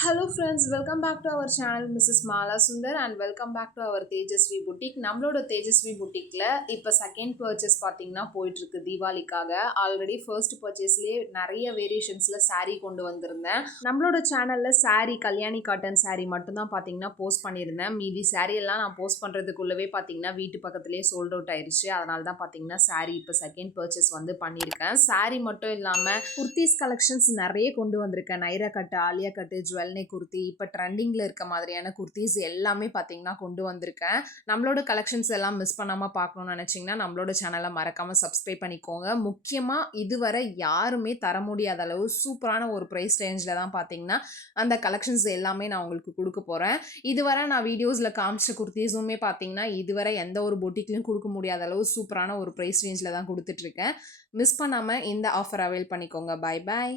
Hello friends, welcome back to our channel Mrs. Mala Sundar and welcome back to our Tejasvi Boutique. நம்மளோட Tejasvi Boutiqueல இப்போ second purchase பார்த்தீங்கன்னா போயிட்டு இருக்கு தீபாவளிக்காக. Already first பர்ச்சேஸ்லயே நிறைய வேரியேஷன்ஸ்ல saree கொண்டு வந்திருந்தேன். நம்மளோட சேனல்ல saree கல்யாணி காட்டன் saree மட்டும் தான் பார்த்தீங்கன்னா போஸ்ட் பண்ணியிருந்தேன். மீதி saree எல்லாம் நான் போஸ்ட் பண்றதுக்குள்ளவே பார்த்தீங்கன்னா வீட்டு பக்கத்துலயே சோல்ட் அவுட் ஆயிருச்சு. அதனால தான் பார்த்தீங்கன்னா saree இப்போ செகண்ட் பர்ச்சேஸ் வந்து பண்ணியிருக்கேன். saree மட்டும் இல்லாம குர்த்திஸ் கலெக்ஷன்ஸ் நிறைய கொண்டு வந்திருக்கேன். நைரா கட்டு, ஆலியா கட்டு, ஜுவல்னே குர்த்தி, இப்போ ட்ரெண்டிங்கில் இருக்க மாதிரியான குர்த்திஸ் எல்லாமே பார்த்தீங்கன்னா கொண்டு வந்திருக்கேன். நம்மளோட கலெக்ஷன்ஸ் எல்லாம் மிஸ் பண்ணாமல் பார்க்கணும்னு நினச்சிங்கன்னா நம்மளோட சேனலை மறக்காமல் சப்ஸ்கிரைப் பண்ணிக்கோங்க. முக்கியமாக இதுவரை யாருமே தர முடியாத அளவு சூப்பரான ஒரு ப்ரைஸ் ரேஞ்சில் தான் பார்த்தீங்கன்னா அந்த கலெக்ஷன்ஸ் எல்லாமே நான் உங்களுக்கு கொடுக்க போகிறேன். இதுவரை நான் வீடியோஸில் காமிச்ச குர்த்திஸுமே பார்த்தீங்கன்னா இதுவரை எந்த ஒரு பொட்டிக்லையும் கொடுக்க முடியாத அளவு சூப்பரான ஒரு ப்ரைஸ் ரேஞ்சில் தான் கொடுத்துட்ருக்கேன். மிஸ் பண்ணாமல் இந்த ஆஃபர் அவைல் பண்ணிக்கோங்க. Bye bye.